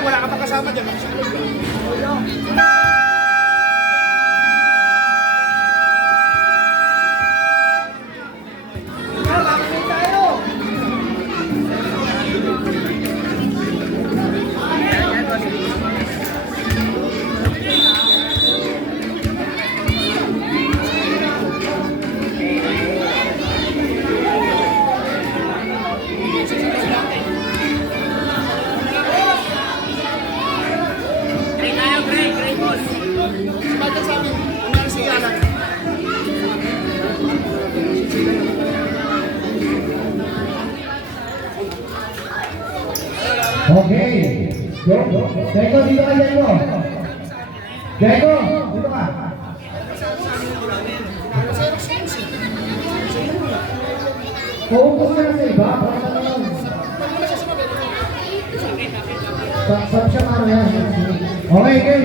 Wala ka pa kasama dyan. Okay. Go. Jago, dito ka, Jago. Jago, dito ka. Focus ka na sa iba. Sab siya maro yan. Okay, okay.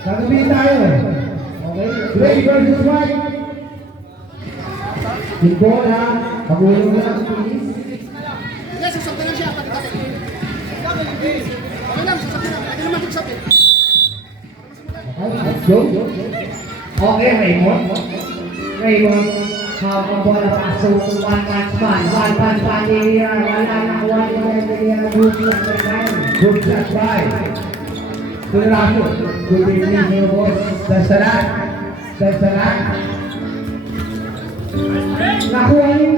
Gagawin tayo. Okay. Gray versus white. Tingko na. Pagulong na lang, please. Sasaktan lang siya, pati kasi. Okay lang, sasaktan lang. Pwede naman tigsapin. Okay, let's go. Okay, Raymond. Raymond, habang bola pasok, one punch man here. Wala na kuha nito ng good shot by. Good shot by. Good evening, new boss. Dasalan. Nakuha niyo.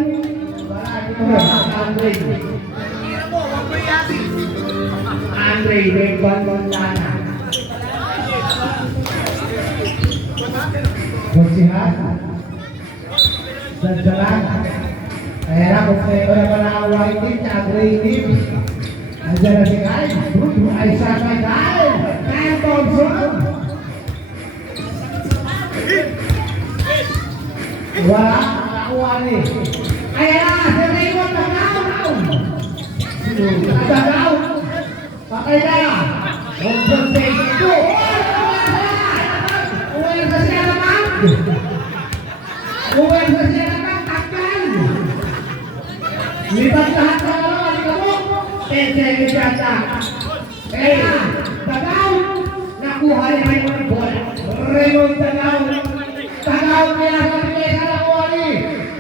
Andre, Rebon Lana. Bersihan. Jalan. Era kompleto na pala ang white team, green team. Nandiyan na si Kyle. Aisyah kay Kyle. Kyle Thompson. Wala. Nakuha ni. Ayan, si Raymond tagaw. Pakay na. Thompson take 2. Uwi sa siya naman. Takkan. Lipat lahat sa mga mo. 10 seconds yata. Tagaw. Nakuha ni Raymond ball. Raymond tagaw. Tagaw kaya sa pilihan ng wali.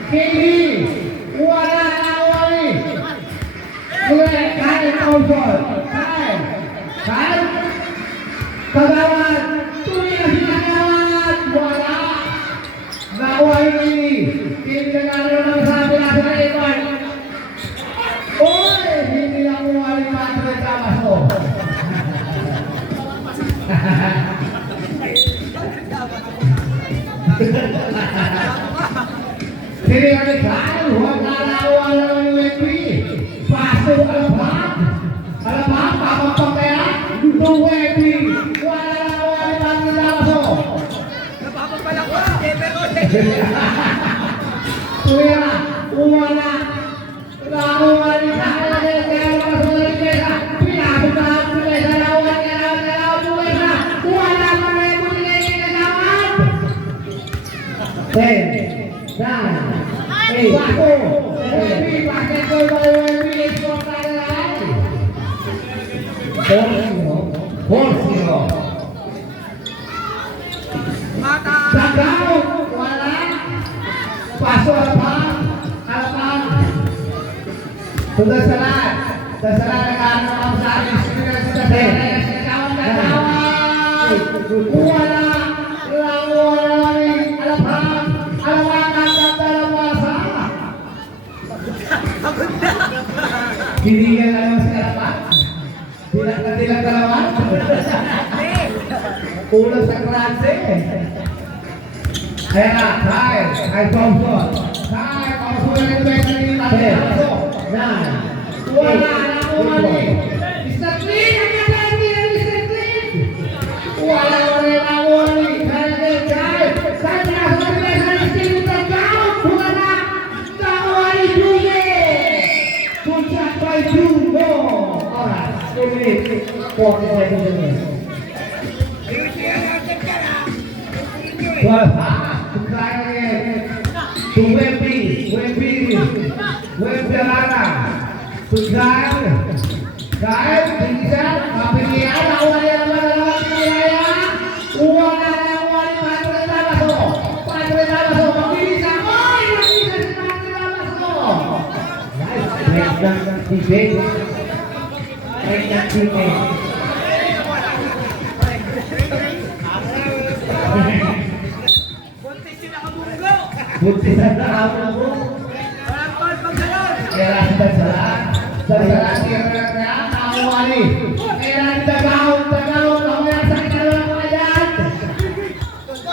Kili. Wala na wali. Kyle Thompson. Kyle. Tagawan. Tuloy na sinagawan. Wala. Nakuha ni Kili na naroon ang sabi na sa Raymond. Oy! Hindi lang wali Patrick Camaso. Sini kami Kyle. Huwag nalawa lang yung Wemby. Paso alabang. Papapang kaya. Itong Wemby. Wala na wali Patrick Camaso. Napapagpala ko. Kuya, wala. Nakuha ni Kyle. Kaya makasama ni Pesa. Pinapit na ang Pesa. Nakuha. Wala pa rin mo nilagay. 10, 9, 8, 4, basketball by Wemby, 4-0. Tagaw, wala. Paso alapang. Dasalan nag-ano ang sa akin. Wala. Alapang. Kinigan na naman sa alapan. Dilag dalawan. Ulang sa klase. Kaya na, Kyle Thompson. Kyle Thompson na rin 9, 8, Wala na umali. Mr. Clean, ang gagawin niya, Mr. Clean. Wala rin ang umali. Kaya sa distributor count, wala. Kawali Juge. Good shot by Jugo. Alright, 2 minutes, 40 seconds. Well, to try again. To Wemby Arana. To drive, bisa, kapilian, awal yang mana uang Padre Labaso, bisa, Buntis na ako. Walang ball pag gano'n. Kaya sa kaya awali. Kaya tagaw, ako yan sa kinalaman ko yan.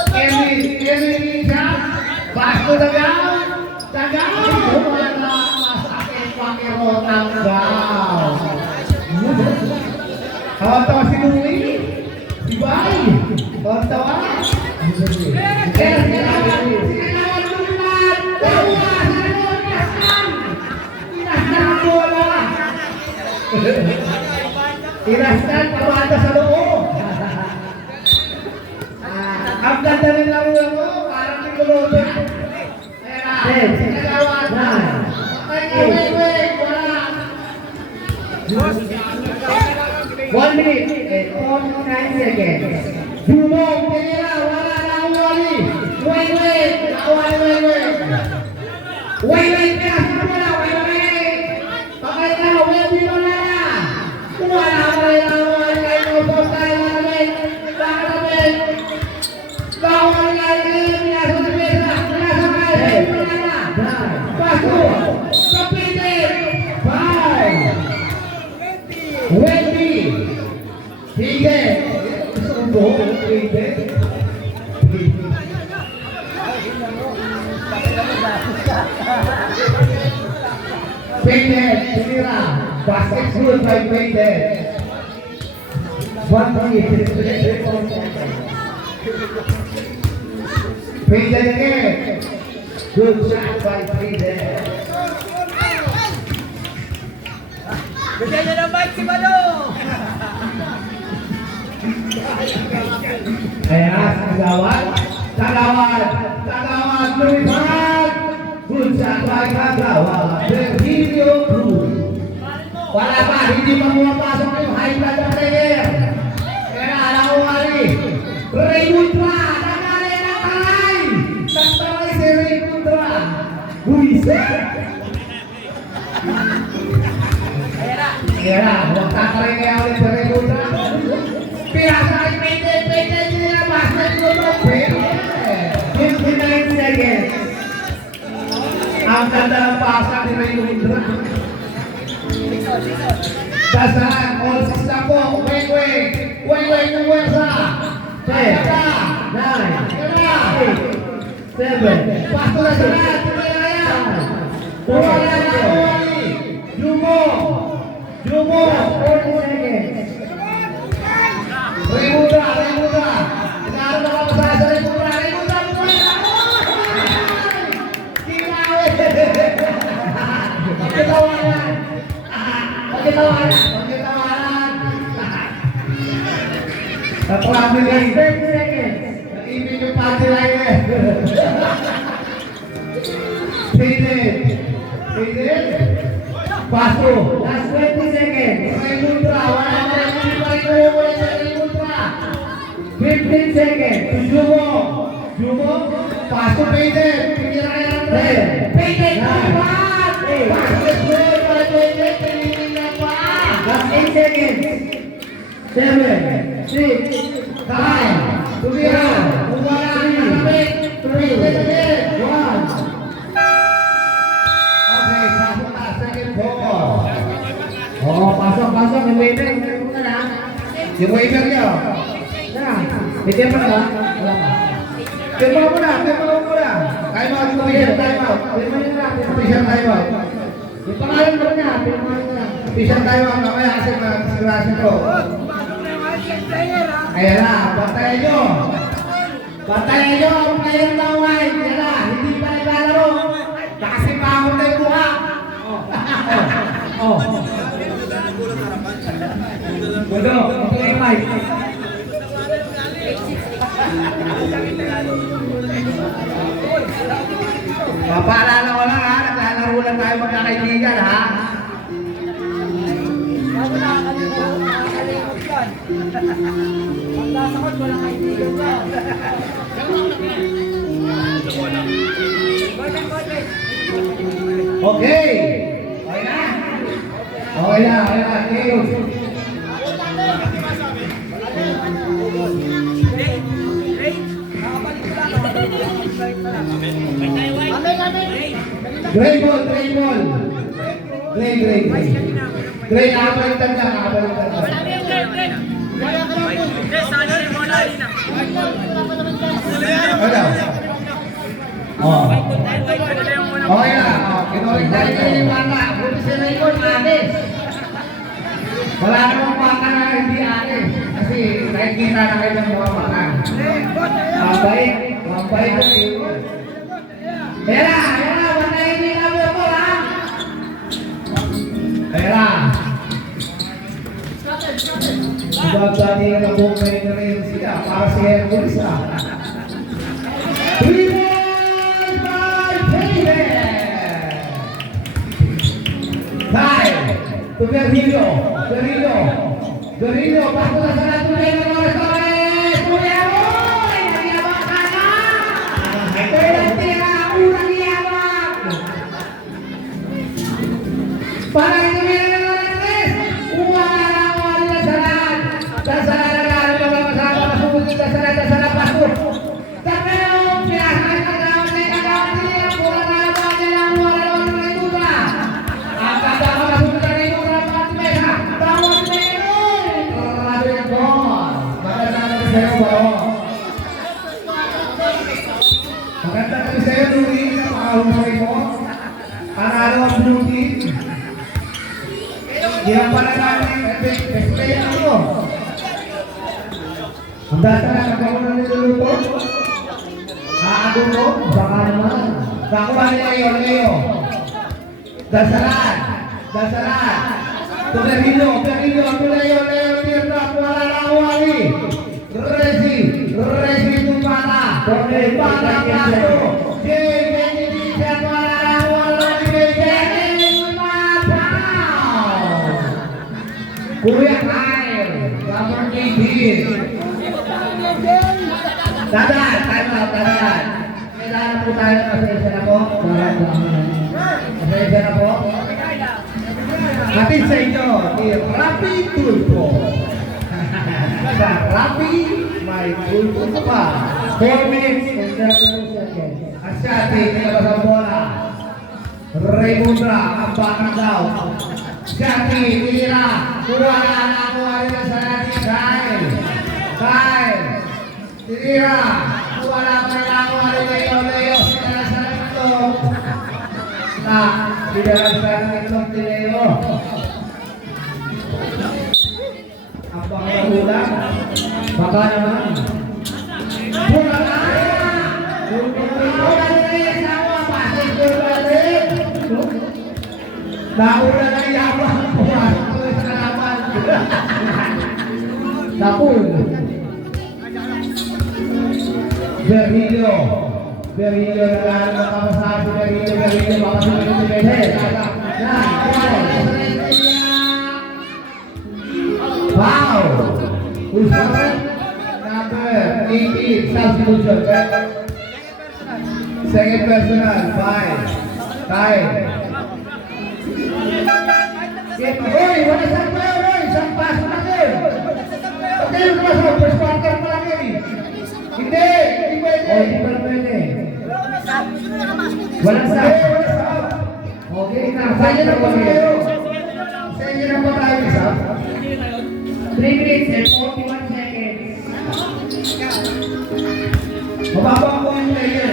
Kevin, basto tagaw. Wala masakit pakiro tagaw. Tawa-tawa si Louie. Si Bay. Tawa-tawa. Iraskan pamata sa loob. Ang ganda ng laro mo, parang tigulutin. Ayan na, sinagawan na. Wait, wala. 1 minute, 49 seconds. Dumong, tinira, wala na ang wali. Wait, kaya wala, wait. Pakay na, wait, wala na. Wala pa rin ang wali kayo, bawal tayo namin. Bawal namin, pinasa sa mesa, pinasa kayo, wala na. Paso, kapitin, 5. Wendy, sige. Sundo, sige. Painted, tinira. Basket good by Painted. 1-3. Painted again. Good shot by Painted. Bigyan niya ng mic si Mano. Ayan, tagawad, lumipat. Good shot by Tagawad. Virgilio Cruz. Wala pa, hindi pa pumapasok yung high blood player. Kaya alam ko mali. Raymond Ra, nagali ng kalay. Nagtaray si Raymond Ra. Buisit. Kaya na, huwag tataray kaya ulit si Raymond Ra. Pinasa kay Painted niya, basket ko ba? 59 seconds. Ang ganda ng pasa ni Raymond Ra. Dasaran, all six na po. Wait, yung wersa. 10, 9, 8, 7. Pasto na sana, tuloy na yan. Wala na uwali. Jugo. 40 seconds. Remuda. Inaaro na kapasaya sa Remuda. Kinawe. Pagkitawanan. Tatramin lang. 30 seconds. Nag-ibig yung party line eh. Painted. Paso. Last 20 seconds. Raymundra. Wala na Raymundra. 15 seconds. Jugo. Paso Painted. Pinira kaya ng red. Painted. Basket goal para Painted. Pinira pa. Last 8 seconds. 7, 6, 5, tumira, 3, 1. Okay, pasok na, second ball. Oh, pasok, yung waiver, yung waiver niyo. May tempo na ba? Wala pa. Tempo mo na. Kaya mo, official time out. Official time out. Yung pangalan mo niya, pinangalan niya. Official tayo ang mamaya kasi mag-sirasi ko. Pumasok na yung ating player, ha? Ayan na, bantayan nyo. Bantayan nyo ang player ng white. Ayan na, hindi pa naglalaro. Nakasipahon na yung buha. Oh. Budo, ito yung mic. Papaalala ko lang ha, naglalaro lang tayo magkakaibigan ha. Bago nakakalimot yan. Pag nasakot, walang kaibigan yan. Okay. Okay na? Okay na. Okay. Gray ball. Gray. Gray, nakabaliktad lang. Ano? Oh. Okay na. Kinulit tayo kayo yung bata. Buti si Raymond, alis. Wala namang bata na hindi alis. Kasi nakikita na kayo ng mga bata. Mabait ko yun. Kaya na. Bantayin niyo yung number mo, ha? Kaya na. Ibabati ka na buong kayo na rin sila para si Hercules, ha? 3 balls by David! Time to Berrillo, pasok na sa natin ng mga restores! Tuliamo! Ay, nagyabang ka na! Ito yung tira, unang yabang! Para ito meron ng mga restores! Uwala na salat! Dasalan na gano'n ng mga kasama, masusunod dasalan, pasok! Tapos, pinasakay na gawin na gagawin nila, pura na naman nila ang wala ng ituba! Ang kasama masusunod na ito ng mga mesa, tawag na ito! Karado yung ball! Maganda kami sa'yo, bro! Maganda kami sa'yo, Louie, na makahusay mo. Panalo ang blue team. Hindi pala namin, best player ako. Ang data na nagkawa na niluluto. Aago mo, baka naman. Nakuha niya Leo. Dasalan. Tumerino, Leo, Tirna, wala na awali. Resi, Tumana. Tumana, Kato. Jenny, wala na awali. Jenny, Tumana. Kuya Kyle, number 18. Dadan, time out. Kailangan po tayo ng pasensya na po. Pasensya na po. Hatid sa inyo, ni Rapi Tulfo. Sa Rapi, may Tulfo pa. 4 minutes, and 30 seconds. At siya, tinilabas ang bola. Raymondra, ang batang daw. Siya, tira. Wala na sa natin, Kyle. Tira. Wala pa Leo. Sila na sa itlog. Sila na sa itlog ni Leo. Ang pangahula. Baka naman. Pura na! Pura na yung asawa. Pasig ko natin. Nauna na yabang. Pumasok ko sa kalaman. Napul. Berrillo na lang makapasahan si Berrillo makasunod si Benes. Wow! Who's that? Number 18, substitution. Second personal, 5. Hoy, wala isang player, hoy! Isang paso na kayo! Okay, yung kaso, first quarter pa lang yun. Hindi pwede. Walang sa. Okay, sa'yo na po tayo. Sa'yo na po tayo isa. 3 minutes and 41 seconds. Mababa po yung player.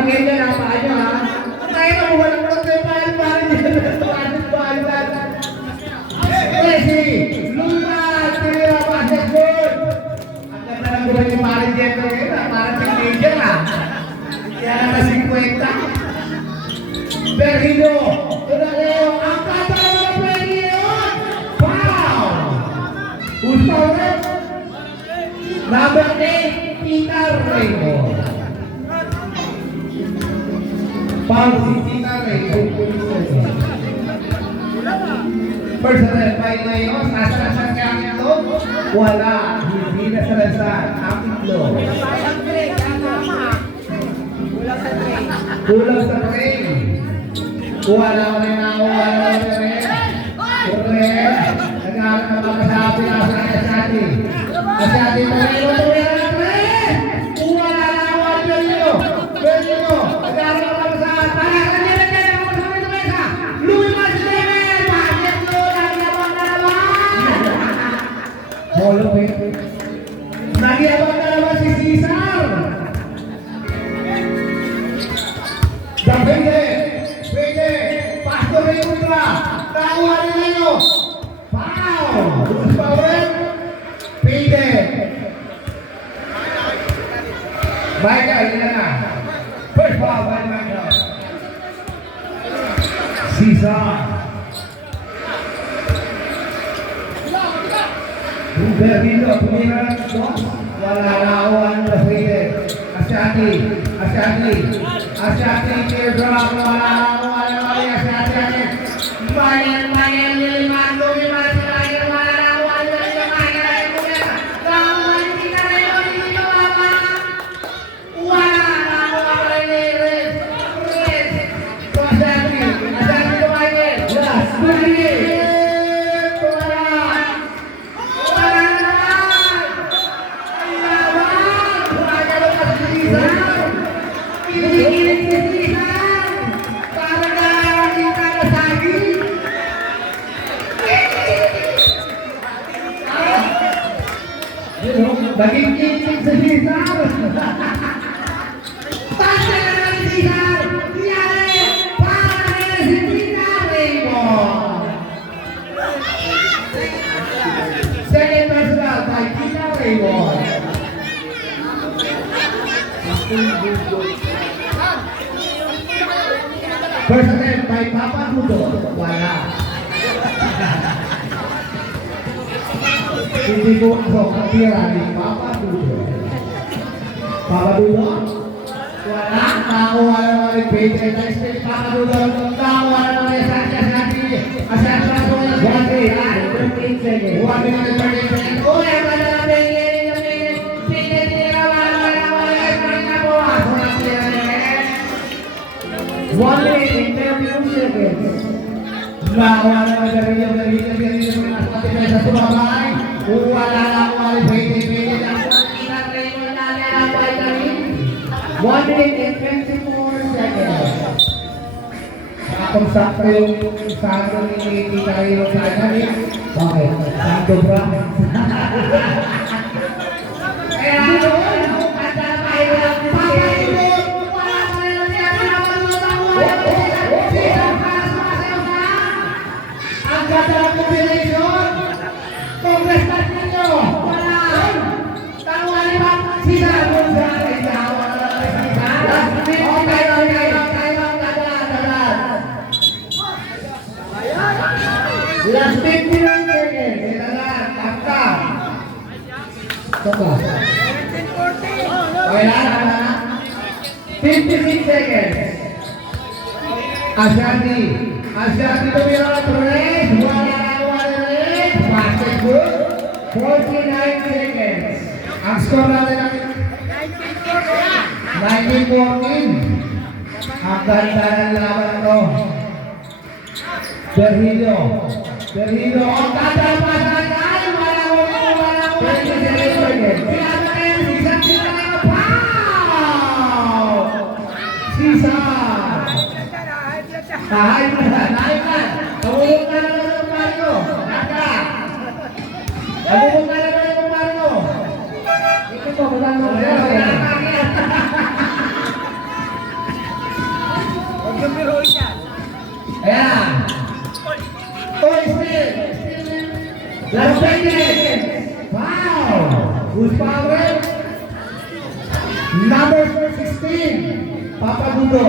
tingin niya na paa niyo ha. Kaya ka mo walang pagpapal dyan. Messi, Luna, Tira, basketball. Ang ganda ng buhay ni Parin Diego ngayon ha. Parang teenager ha. Kaya na 50. Berhino, Tunaleo, ang katawa ng Berhino. Wow! Who's power? Number 8, Peter Raymond. Paul si Peter Raymond. Personal by ngayon, nasa siya kaya ang itlog? Wala, hindi na sa lansan ang itlog. Kulang sa train. Wala ko na nakuha na train. Correct. Nag-aaral ka ba kasabi na sa Asyati? Asyati pa rin mo tumira na train. Wala na ako ang Berlino. Berlino. Nag-aaral ka ba sa talagang nila kaya ako sa mga tumesa. Louis Marcel. Bakit mo lang naman na naman? Holo, nagyabang na naman si Cesar. Pwede, Pastor Raymundo, tawa rin ninyo. Wow! Bruce Power, pwede. Michael, yun na. First ball by Michael. Cesar. Berlino, tumira ng box. Wala na ako ang pwede. Asyati, teardrop, wala ako Asyati. Mayan, liliman, lumiman, sila, wala na ako ang mayan, kawan, kita na yun, hindi ko mama. Wala na ako ang Reyes. So, Asyati, lumayan. Last, Naging kinig sa Cesar! Pasa na naman si Cesar! Yari! Para na si Cesar Raymond! Second personal by Cesar Raymond. First attempt by Papa Gudo. Wala. Hindi ko ako katira ni Papa Dudo. Papa Dudo? Wala. Nakuha naman ni Peter Tyson. Papa Dudo. Nakuha naman ni Sasha Sati. Asya sa mga 1 seconds. 1 minute 30 seconds. Uy, ang ganda na Peter. Peter, tira. Wala. Ako. Ako na tira niya. 1 minute 32 seconds. Nakuha naman na rin yung sa sumabay. Wala na ako ay pwede lang. 1 minute and 24 seconds. Kung sakto yung sakto ni Tita sa akin. Okay, sakto ba? Kaya ano, kata tayo lang wala ko na lang yan. Ang ganda ng combination. Congress na ninyo! Wala! Tawa ni Pap! Cesar! Tawa na lang kay Cesar! Okay, last 59 seconds! Italan! Takta! Saka! Okay na? 56 seconds! Asyati tumira na tres! Wala! Basketball, 49 seconds. Ang score natin ay 19-14. Ang ganda ng laban ito. Berhino, ang ganda ng pasagay. Wala ko. 27 seconds. Pinata kayo, Cesar na kayo. Pow! Cesar! Nahay ka. Tawulog ka na ng Mario. Abubog na naman yung kumari mo. Ito po, kung mo. yung biro siya. Ayan. Oh, still. Last second. Wow. Good power. Number 16. Papa Gudo.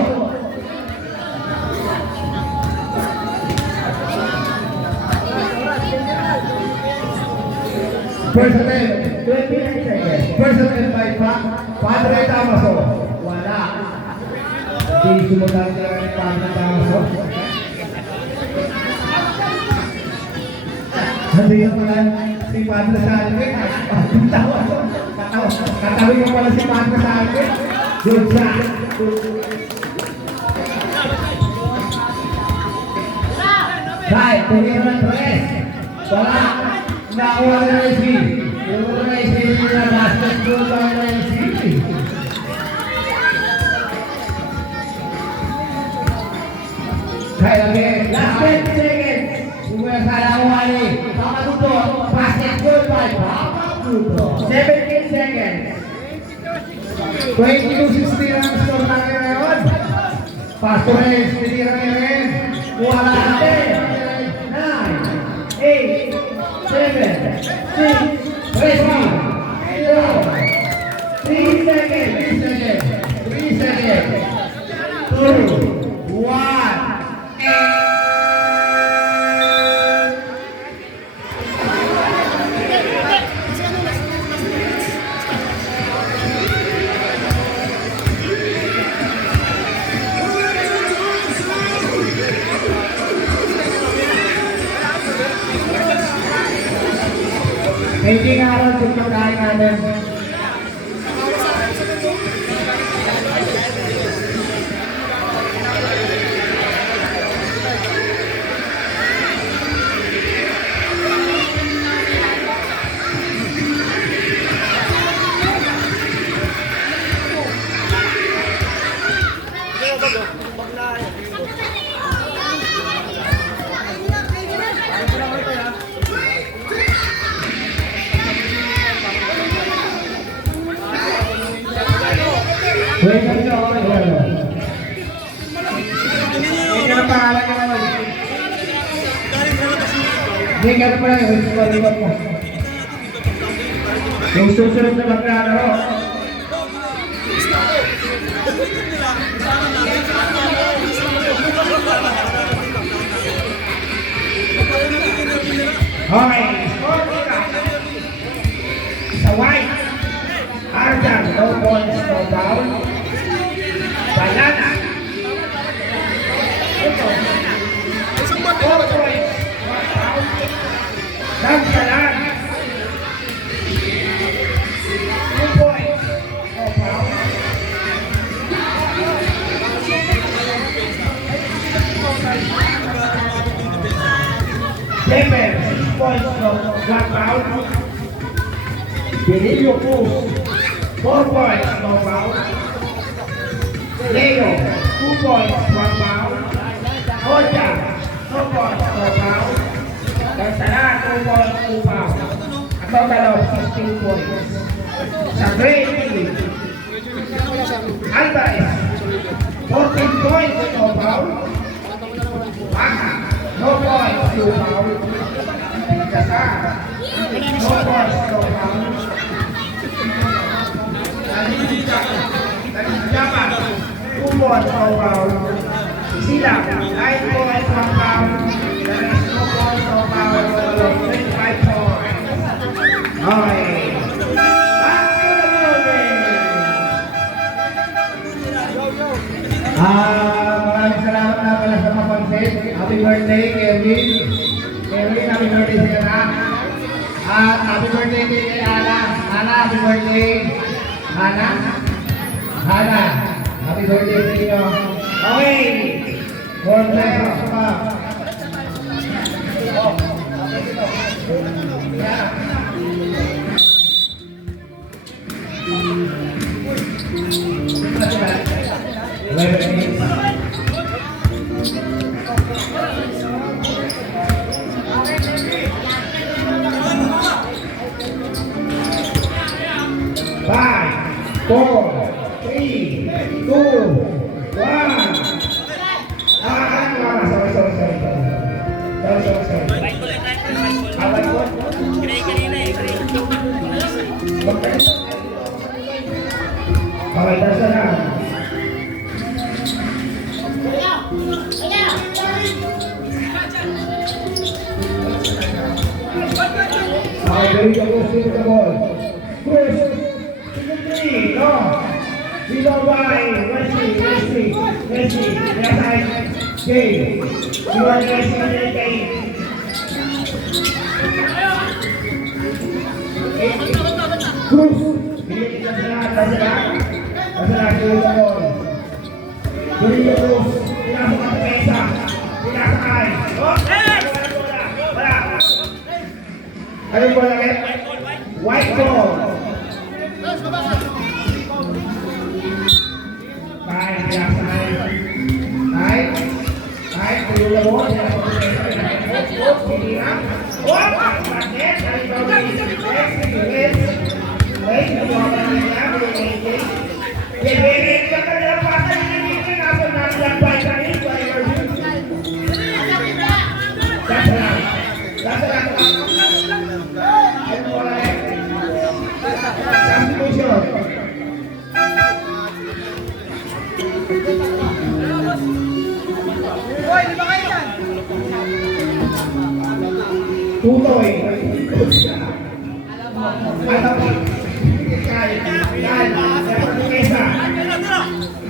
First attempt, 29 seconds. First attempt by Padre Damaso. Wala. Hindi sumunod ka ni Padre Damaso. Hindi na pala si Padre Salve. Katabi mo pala si Padre Salve. Good shot. Right, tingin ng press. Wala. Nakuha na yung si. Nakuha na yung si na basketball pa na yung si. Kaya lagi. Last 10 seconds. Umaya sa nakuha ni Papa Gudo. Basketball pa. Papa Gudo. 17 seconds. 22-16 ang score natin ngayon. Pastores, tinira rin. Wala natin. 9, 8, 7, 6, 5, 4, 3 seconds, 2, 1, hindi nga rin kung pagkain natin. Wait, okay. Hindi ka na pangalan ka naman. Hindi ka na pala yung mo. Yung susunod na maglalaro. Okay, score kita. Sa white. Arjan, no points, no down. Banana. Ito. 4 points, 1 down. Nagsalan. 2 points, no down. Deper, 6 points, no 1 down. Benilio Cruz, 4 points, no foul. Leo, 2 points, 1 foul. Oja, 2 points, no foul. Darsalan, 2 points, 2 foul. A total of 16 points. Sa grade B, Alvarez, 14 points, no foul. Baja, no points, 2 foul. Gasar, no points, no foul. Dapat 2 points, no foul. Silang, 9 points, 1 foul. The rest, no points, no foul. Total of 25 points. Okay. Back to the building. Maraming salamat na pala sa papansin. Happy birthday, Kevin. Kevin, happy birthday sa kana. At happy birthday kay Ana. Ana, happy birthday. Hana? Hana, happy birthday sa inyo. Okay. God bless us pa. Five, 4, 3, 2, 1. Okay, very good. Go the ball. Cruz. 3, no. Zero by Messi. Left side. Game. You are Messi on the game. Cruz. Terserah dulu the ball. Beri terus. Pinasok ke mesa. Pinasok. Oh, bola. Ada bola kan? White ball. Baik, dulu the ball. Hoy, di ba kayo yan? Tutoy. Atau kain. Mesa.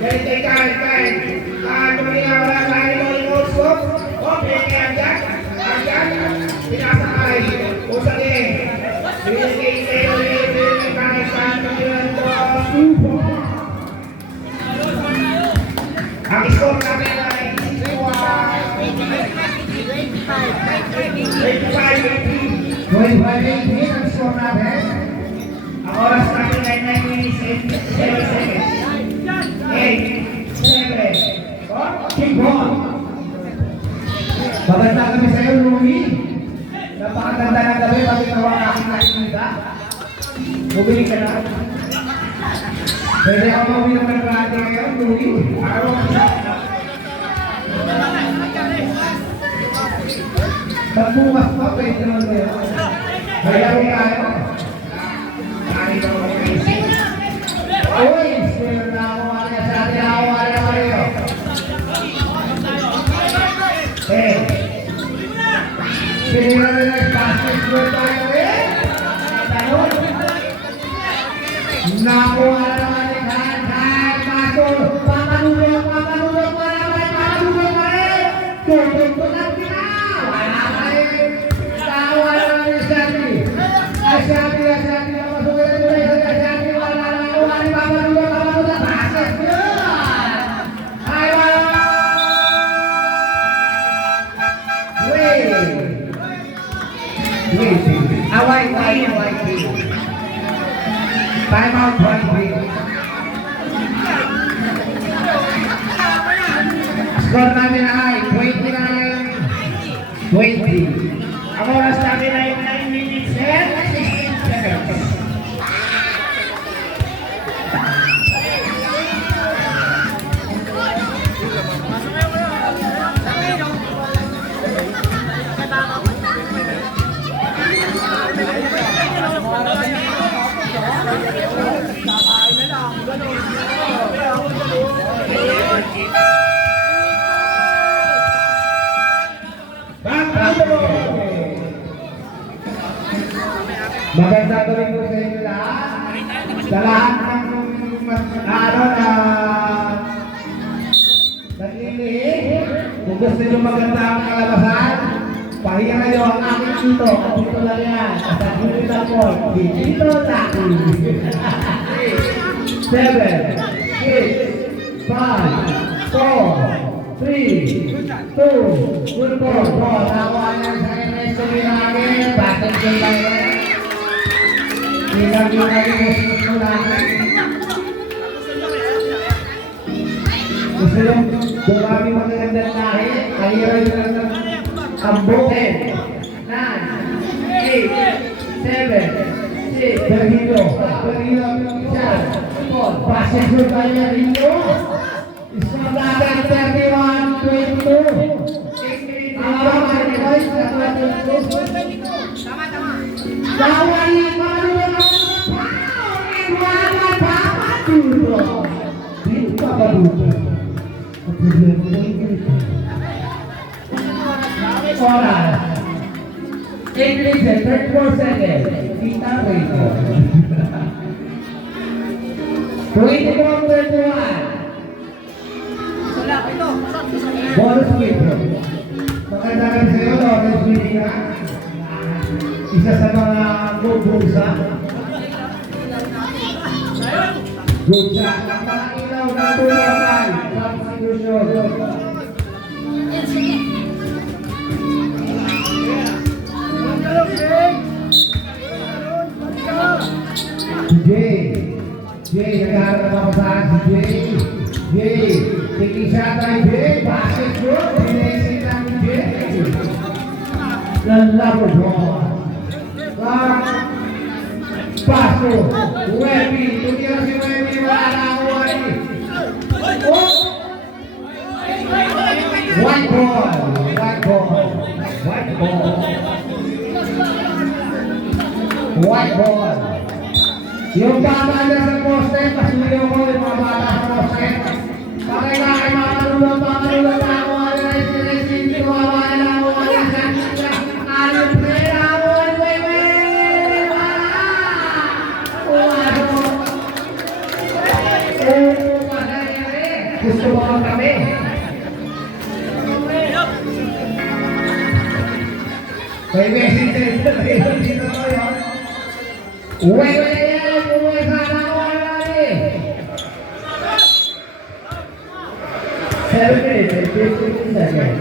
Dari kain. Kemudian orang lain mau stop. Oh, ini aja. Pinasa kain. Usah deh. Ang score natin ay 25-18 ang score natin. Ang oras natin ay 9 minutes and 7 seconds. 8, 7, kick ball. Maganda kami sa iyo, Louie. Napakaganda ng gabi, bakit nawa ang aking nakikita? Bumili ka na. Pwede ako mawin ng nagkakati ngayon, Louie. Magbukas pa, pwede naman kayo. Mayroon tayo. Nakita ko kayo. Uy, spare na ako mga sa atin. Ako mga kayo. Pinira na basketball tayo eh. Tanong. Nakuha naman ni Khan. Pasok. Papanulong pa rin. Tututo lang kita. Wala pa rin. Tawa naman ni Sati. Asyati. Masukin mo rin sa Sati. Wala na nakuha ni papanulong. Basketball. Ay, wala. Away. Time out, Score natin ay 29-20. Ang oras natin ay 9 minutes and 16 seconds. Maganda tuloy po sa inyo lahat. Sa lahat ng naglilihi. Kung gusto nyo maganda ang kalabasan, pahiya kayo ang aking dito. At dito lang yan. At sa dito po. Dito tayo. 7, 6, 5, 4, 3, 2, 1 ball. Nakuha na sa chemistry namin. Bakit yung tayo? Bilang yung naging natin. Gusto yung dumami magagandang lahi. Kaliran nyo lang ng ambutin. 9, 8, 7, 6, Berhino. Berhino yung isa. Passes yung kanya rinyo. Isang lagan 31-22. Ang mga boys na 22. Bawal yung mga Dito pa ba dito? Oras. English, 34 seconds. Kita rito. 24-21. Wala, ito. Bonus video. Magandang sa'yo, Lawrence Medina. Isa sa mga bubusa. Busa. Ang mga ilaw na tulakan. Substitution. Jay, naghaharap ako sa akin si Jay, taking shot by Jay, basket good, pinasing lang ni Jay. Lalabo ball. Paso, Webby, tumira si Webby, wala na ako Webby. Oh! White ball. Yung bata niya sa poste, pasuyo ko yung mga bata sa poste. Pakay na kayo makalulong na ako. Ano na yung sinesin, tumawa na ako. Ano na yung pera ako. Gusto mo lang kami. May message dito tayo. Uwe sana ako alali. 7 minutes and 15 seconds.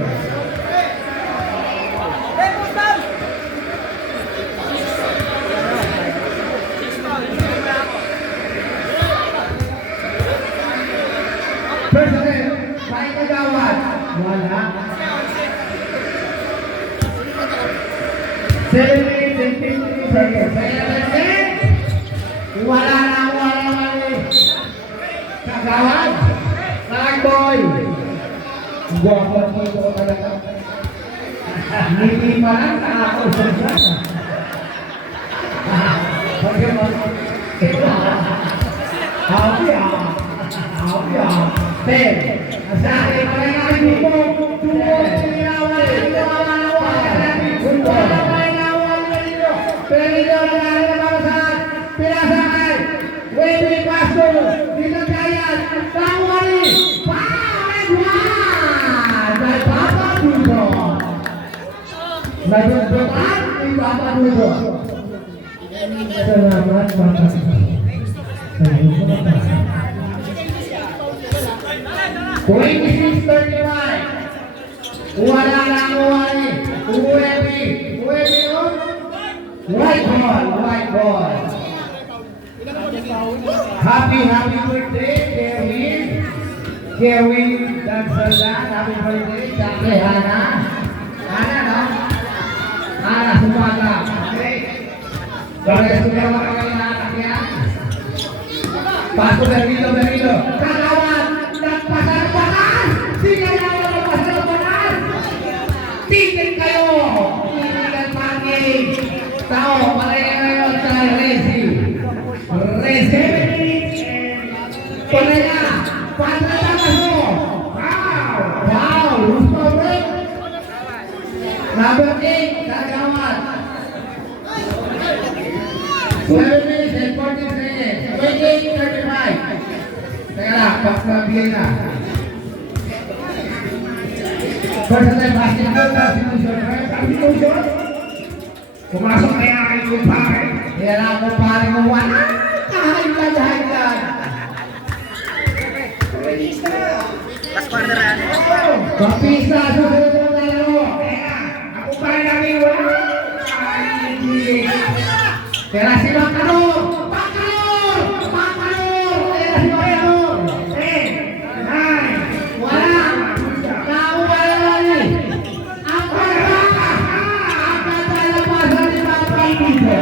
First set, tayo kagawad. Wala. 7 minutes and 15 seconds. Wala na. Kagawad. Tagboy. Guwapo ko talaga. Hindi pa lang nakakausap siya. Happy. Ten. Sa akin, palagay mo. Webby Paso, dito kaya, Tawari, dahil Papa Dugo. Nagugbutan ni Papa Dugo. Salamat, Papa. Salamat. 26-35. Wala lang Webby. Webby on. White ball. Happy birthday, Kevin Dansalan. Happy birthday, Chakre Hana, no? Hana, sumata. Okay. Bakit sudah makakay na anak yan? Paso Bermilo. Kagawan, nagpasarpakan! Sigayaw na nagpasarpakan! Tingin kayo! Tingin pagi! Tao, palaya ngayon sa Resi. Palaya! Patratakas mo! Wow! Gusto rin! Number 8, Kagawan. 7 minutes and 14 seconds. 28-35. Teka lang, pagbabigay na. First time basketball, substitution. Pumasok kaya kayo kumpare. Kaya lang kumpare mo, wala. Kahit. Kapisa, susunod mo na lang mo. Ako pa rin namin wala. Kaya si Bacalor! Kaya si Bacalor! 10, 9, wala! Wala rin! Ang katalapasan ni Papa dito.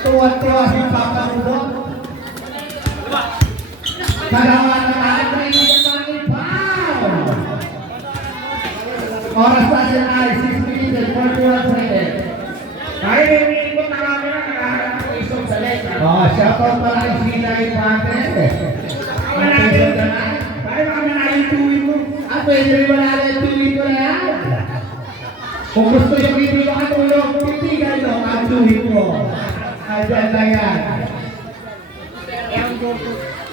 Tuwa-tuwa si Papa dito. Kagawan na tayo ng oras natin ay 6 minutes and 41 seconds. Kaya yung ikot na kami na nakaharap ko isong sa letra. Shoutout pala yung sila yung natin. Kaya pwede rin wala na tuwid ko na yan. Kung gusto yung hindi makatulog, titigan nyo ang tuwid mo. Ayan lang yan.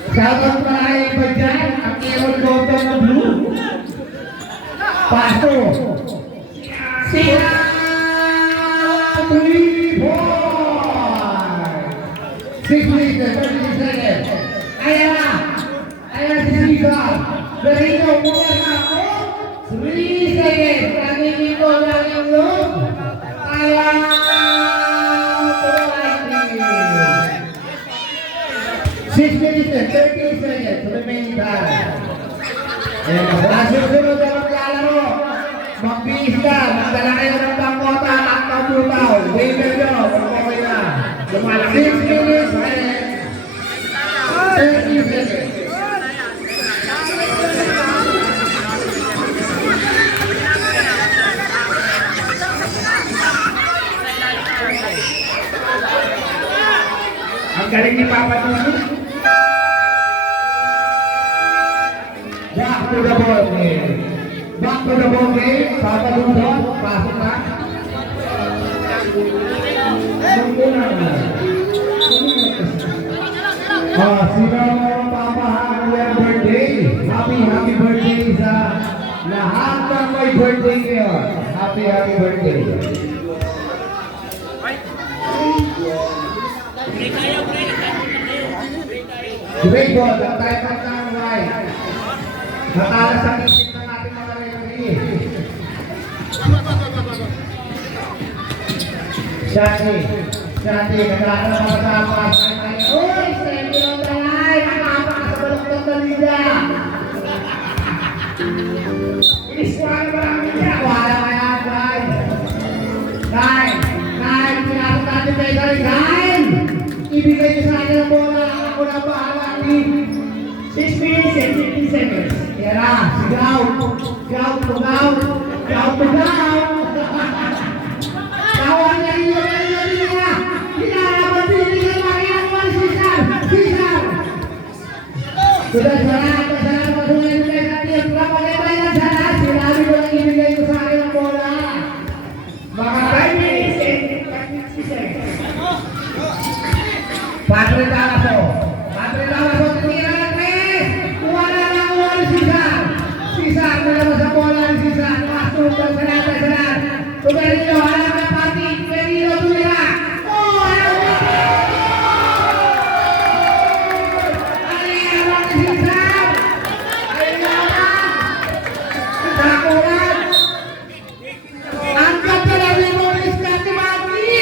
Shoutout pala kayo iba dyan, ang Ewan Gordon na blue. Paso. Sila! 3 points! 6 minutes, 36 seconds. Ayan na! Ayan na si Sisa. Berito, muna na ako. 3 seconds. Kaninin ko lang yung loop. Ayan! 6 minutes and 30 seconds remaining time. Ayan na. Sa susunod na maglalaro, magbihis ka, magdala kayo ng pangkota at pangputaw. Waiver nyo, okay na. 6 minutes and 30 seconds. Ang galing ni Papa Tuno. Back to the ball game. Back to the ball game. Papa Tuno, pasok na. Sino ang Papa Happy birthday. Happy birthday sa lahat ng may birthday ngayon. Happy birthday. Great ball, the time of time right. Natalas ang isip ng ating mga referee. Shati, nagkakaroon sa pasay. Uy, semi on the line. Nakapakasabalok ng Lida. Iniswala ba namin niya? Wala kaya, guys. Nine, pinasok natin kayo sa rin. Ibigay niyo sa akin ang bola. Ako na bahala ni 6 minutes and 15 seconds. Kaya na, sigaw. Sigaw. Tawag niya rin niya. Hinarapan din niya ang mga Cesar. Sudah sana, pasunan niyo kayo sa tiyo. Kapag-ibay na sana, sinabi ko lang ibigay ko sa akin ang bola. Mga 5 minutes and 15 seconds. Padre Dalaso, titira ng 3. Wala ni Cesar, nalabas ang bola ni Cesar. Nakasturog sa lahat. Tumerino, alam na pati, Tumerino tumira. Oh, alam na! Alam ni Cesar! Nakulan! Ang kapalabi mo, Iskati Maki!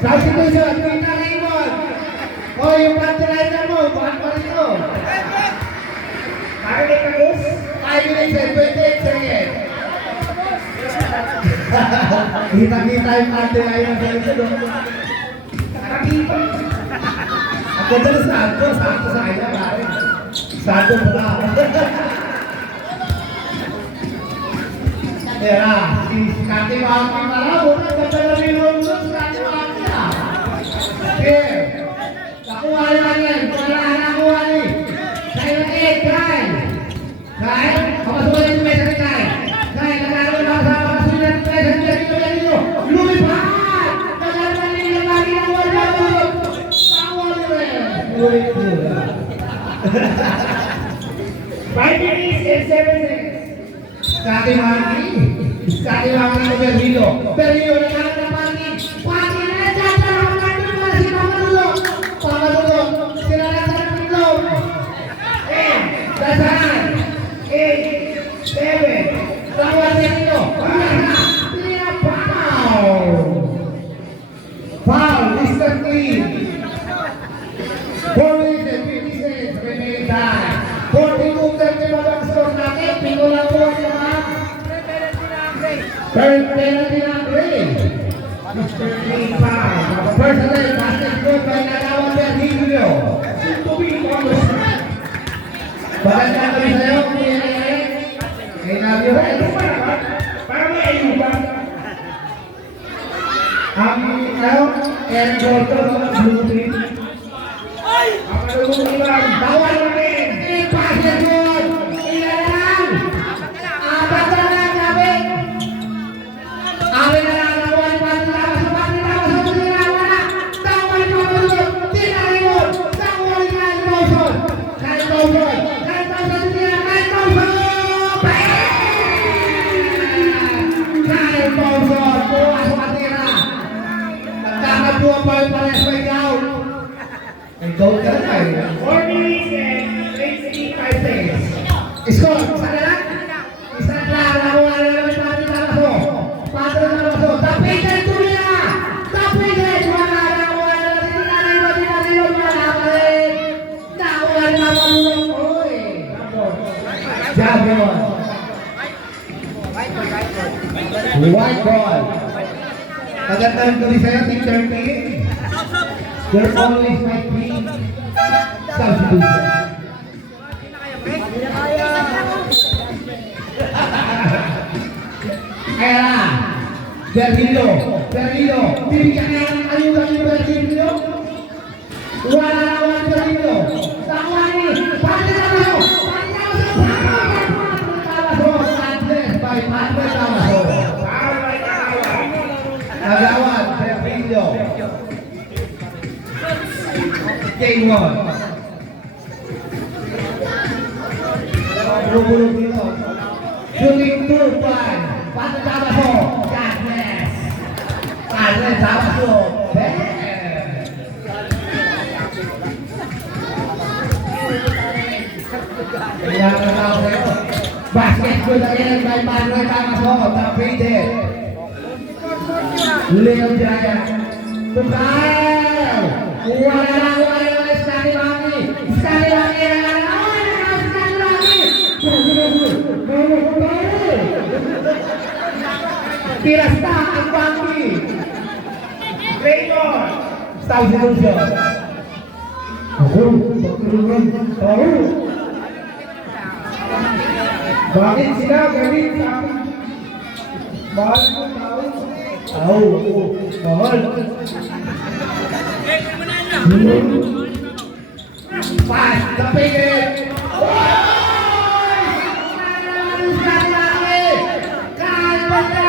Substitution, Peter Raymond. Oh, yung fertilizer mo, bakit pa rin ito? Marinig ka, Gus? 5 minutes and 28 seconds. Kita-kita yung fertilizer sa ito doon. Nakakita. Ang ganda na sakto sa kanya, pare. Sakto pala. Kaya, si Kati Waki pala, bukas ganda na rin yung si Kati Waki na. Here, nakuha naman yan, nakuha ni. Kaya na Kay. Kay, kapasukan yung mesa ni Kay. Kay, nagkaroon na sa kapasukan yung mesa ni Kay. Lumipat! Nagkaroon nila lagi ng wala mo. Tawal mo rin. Ulit mo. 5 minutes and 7 seconds. Kati Waki ng Berlino. Berlino, nagkaroon na Waki. Waki na dyan, si Pamadulog. Sila na sa Pamadulog. Dasahan. 8, 7. Tawag niya nito. Sila foul. Distance clean. 4 minutes and 50 seconds remaining time. 42-30 ang score natin. Pingo lang po ang lahat. Third penalty ng Gray. Mr. Green foul. First and basket scored by Nagawa Berlino. Julio. Maganda kami sa'yo, Kuya Eric. Kay Nabio. Para may ayuba. Ang Eric Gordo, Blue Tree. Ang malulong ilang. Bawal namin! Ipas na yun! Ilan! Apat na lang kami! Amin na lang ang wali pati sa pagkinawa na! Tawal ko mo yun! Tinalimon! Tawal ka 9,000! 9,000! 9,000 sila! 9,000! 9,000! Bukas sa patira! Nagkakabuha pa yung pares may gown! May gown ka na tayo! 4 minutes and 25 seconds. Score! Isa na lang? Isa na lang! Nakuha na naman pati na kaso! Pati na kaso! Tapitin! Tuloy na! Tapitin! Wala! Nakuha na naman! Tinanilo! Nakapalik! Nakuha na naman! Uy! Jabon! White ball! Tagatang kami sa'yo, Teacher P. Your always might be substitution. Kaya na, Berlino, bibigyan kaya ng ayuda ni Berlino. Wala naman Berlino. Takwani, pati na kaso, Andres by Andres Tamaso. Nagawad, Berlino. Game 1. Bulog-bulog dito. Shooting 2, 5. Pato Tamaso. God bless. Andres Tamaso. Basket good again by Andres Tamaso. Tapitin. Leo Jaya. Tukal. Wala lang. Sekali lagi. Tirasta ang bangki. Raymond. Tahu siya. Bakit sila galit sa akin? Mahal ko tao. Tahu. Mahal. Pas, kepingin. Sekali lagi. Kalpana.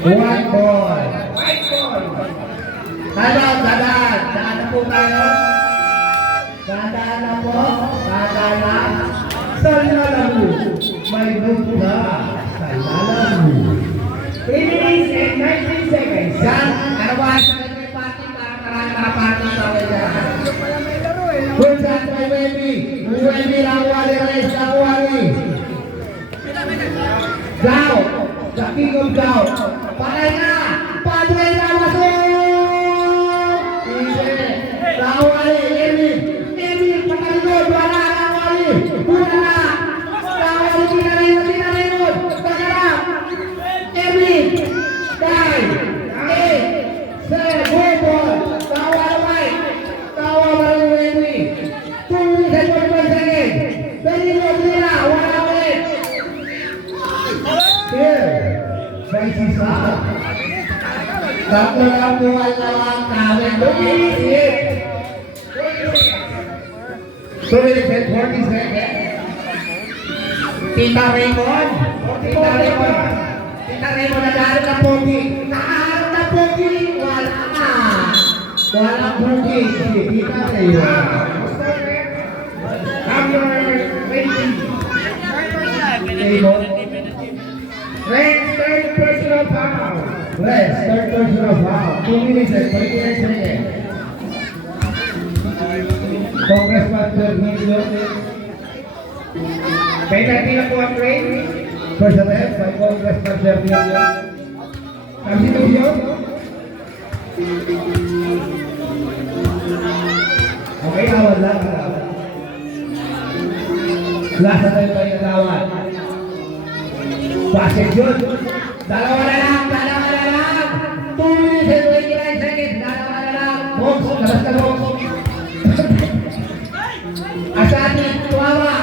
White ball. Dadaan na po tayo. Dadaan na po. Dadaan na. Sa lalamu. May buka. Sa lalamu. 3 minutes and 19 seconds. Yan. Ano ba? Sa may party para marami party sa kanya. Kung saan kay Webby. Webby lang wali rin sa wali. Gao. The king of Gao. Patay na. Padre na masuk. Lawali, Emil, patalinod, wala na, Lawali, una na, Lawali, tinalinod, tagarap, Emil, 9, 8, 7, ball, Lawali, Emil, 2 seconds, Benilod nila, wala ulit, here, may sisa, tatlo lang buwan na lang namin, lumisit, 2 minutes and 40 seconds. Tita Raymond, nag-aaral na pogi. Nag-aaral na pogi. Wala na. Walang pogi. Tita Raymond. Number 20. Raymond. Red, third personal foul. Rest, third personal foul. 2 minutes and 29 seconds. Congressman Sergio. Penalty na po ang Ray. First attempt by Congressman Sergio. Substitution. Okay, awal lang. Last na tayo yung tawad. Basket yun. Dalawa na lang, dalawa na lang. 2 minutes and 29 seconds. Dalawa na lang. Box, labas na box. Asati, tuwawa.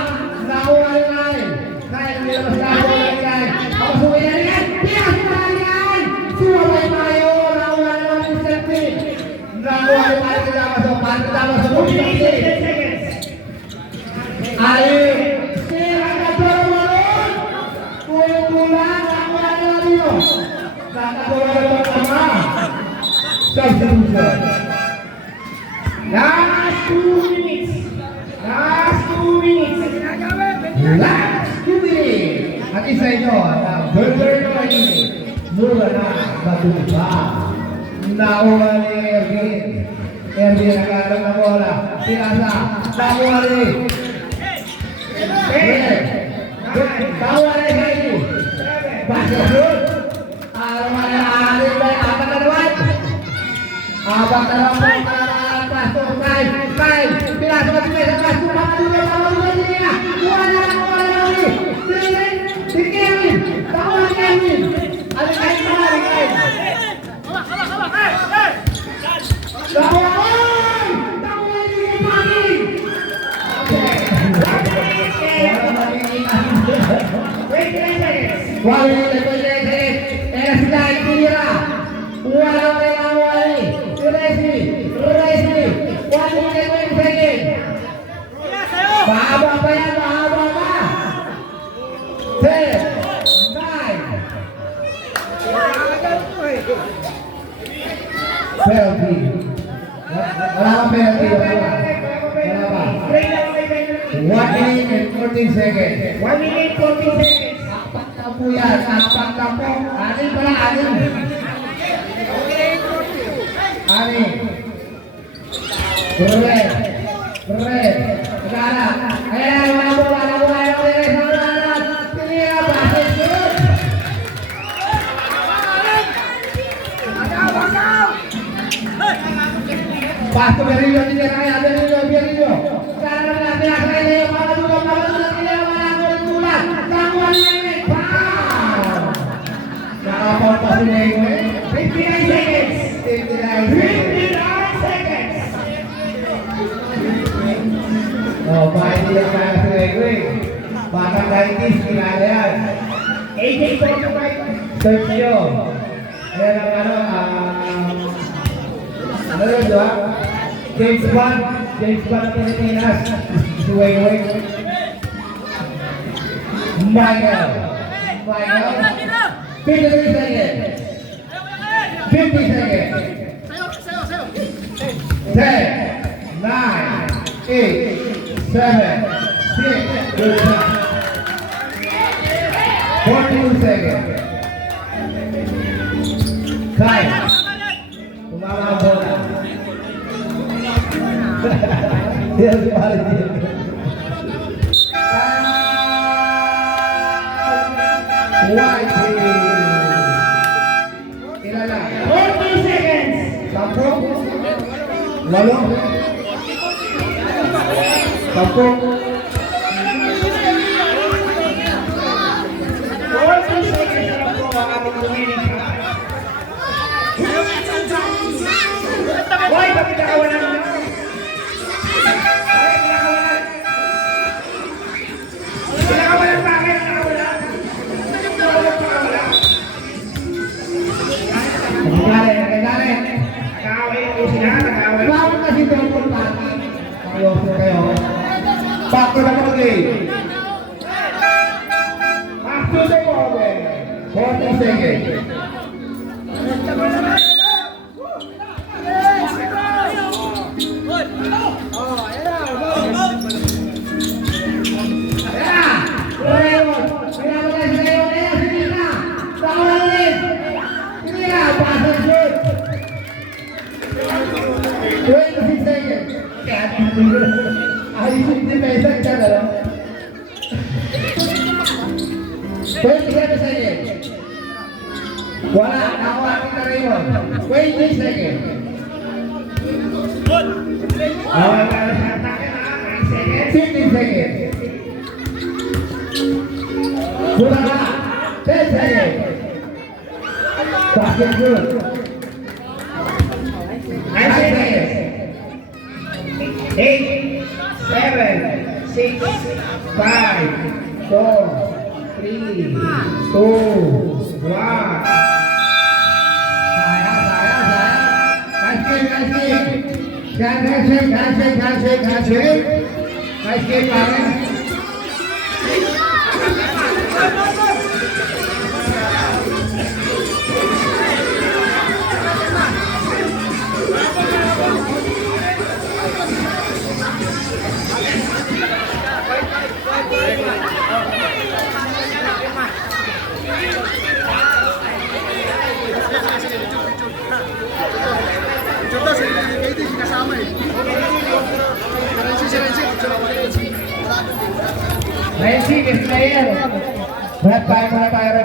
Nakuha rin namin. Kaya nilabas na ako ng yan. Ako suwi na rin yan. Piyak na yan. Sumabay tayo. Nakuha na namin yung selfie. Nakuha rin tayo sa damas. So, paano damas sa box? 10 seconds. Ayun. Sira na pero malon. Kulang-kulang. Nakuha na namin yun. Nakatuwa na ito tama. Substitution. Last 2 minutes. Last 2 minutes. Last 2 minutes. At isa ito, na burger na ini. Mura na, matuba. Nakuha ni Erwin. Erwin nag-aaral na bola. Pinasa. Nakuha ni. Tawa na kayo. Basket shoot. Araw na aalin ba yung apat na naman? Apat na naman. Pasok. Five. Pinasa ka sa pasok. Pamalugan niya. Kuha na ulit. Si Kevin. Tawa ni Kevin. Alikain. Tawa ni Kevin. Wait 10 seconds. 1 minute and 29 seconds. Era sila itira. Walang may nawali. Resi. 1 minute and 20 seconds. Mahaba pa yan, mahaba pa. 10, 9. Penalty. Wala kang penalty. Wala pa. 1 minute and 14 seconds. 1 minute 40 seconds. Apat na po yan. Apat na po. Anin pala, anin. Anin. Correct. Sekarang. Ayan, wala po. Tinira, basket shoot. Pasto Berillo, tinira. Berillo. Sekarang natin ang kaya pamalugan, tinira, wala ko rin tulan. Nakuha niya yung foul. Nakapal pa si Maywe. 59 seconds. 59 seconds. 59 seconds. Oh, bahaya dia kaya si Maywe. Batang 90s, kinala yan. 18-45. Sergio. Ayan ang ano yun, di ba? James Bond ng Pilipinas. Si Maywe. Michael. 53 seconds. 50 seconds. 10, 9, 8, 7, 6, good job. 42 seconds. Time. Tumama ang bola. Yan si Pari Jim. White team. Ilan lang? 40 seconds. 10? Lalo? 10? 40 seconds na lang po ang ating remaining time. Hoy, bakit nakawalan mo? Bakit nakawalan? Nakawalan, bakit nakawalan? Nagkakali. Nakaaway po sila, nakaaway. Bakit kasi double party? Pakiloso kayo. Back to the ball. Back to the ball. 40 seconds. Ayusin din may isang ka na lang. 27 seconds. Wala, nakuha ko Raymond. 20 seconds. Okay, para sa atake na. 15 seconds. Kulang na. 10 seconds. Basket good. 9 seconds. 8, 7, 6, 5, 4, 3, 2, 1. Sayang. Nice game. Handshake. Nice game, pare. Contoh, si kasama eh. Si Renzi. Renzi, best player. Muna tayo.